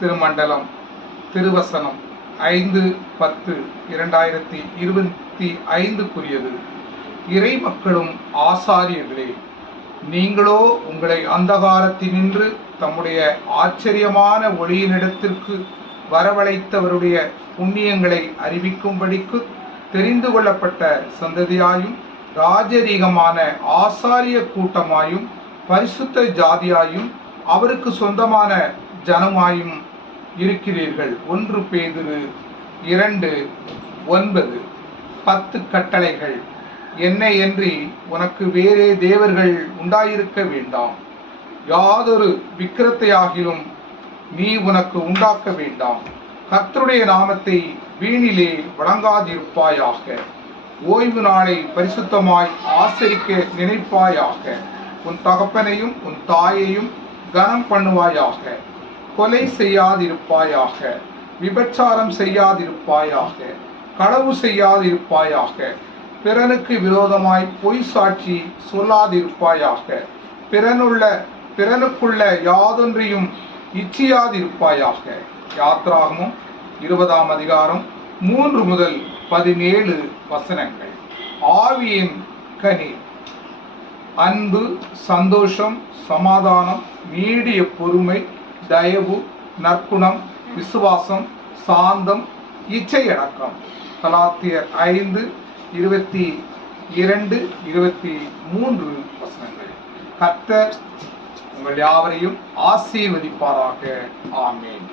திருமண்டலம் திருவசனம் 5:10/2025 இறை மக்களும் ஆசாரியர்களே, நீங்களோ உங்களை அந்தகாரத்தினின்று தம்முடைய ஆச்சரியமான ஒளியினிடத்திற்கு வரவழைத்தவருடைய புண்ணியங்களை அறிவிக்கும்படிக்கு தெரிந்து கொள்ளப்பட்ட சந்ததியாயும் ராஜரீகமான ஆசாரிய கூட்டமாயும் பரிசுத்த ஜாதியாயும் அவருக்கு சொந்தமான ஜனமாயும் இருக்கிறீர்கள். 1 பேதுரு 2:9. 10 கட்டளைகள். என்னையன்றி உனக்கு வேறே தேவர்கள் உண்டாயிருக்க வேண்டாம். யாதொரு விக்கிரத்தையாகிலும் நீ உனக்கு உண்டாக்க வேண்டாம். கர்த்தருடைய நாமத்தை வீணிலே வழங்காதிருப்பாயாக. ஓய்வு நாளை பரிசுத்தமாய் ஆசரிக்க நினைப்பாயாக. உன் தகப்பனையும் உன் தாயையும் கனம் பண்ணுவாயாக. கொலை செய்யாதிருப்பாயாக. விபச்சாரம் செய்யாதிருப்பாயாக. களவு செய்யாதிருப்பாயாக. பிறனுக்கு விரோதமாய் பொய் சாட்சி சொல்லாதிருப்பாயாக. பிறனுக்குள்ள யாதொன்றையும் இச்சியாதிருப்பாயாக. யாத்ராகமம் 20:3-17 வசனங்கள். ஆவியின் கனி: அன்பு, சந்தோஷம், சமாதானம், நீடிய பொறுமை, தயவு, நற்குணம், விசுவாசம், சாந்தம், இச்சையடக்கம். கலாத்தியர் 5:22-23 வசனங்கள். கர்த்தர் உங்கள் யாவரையும் ஆசீர்வதிப்பாராக. ஆமென்.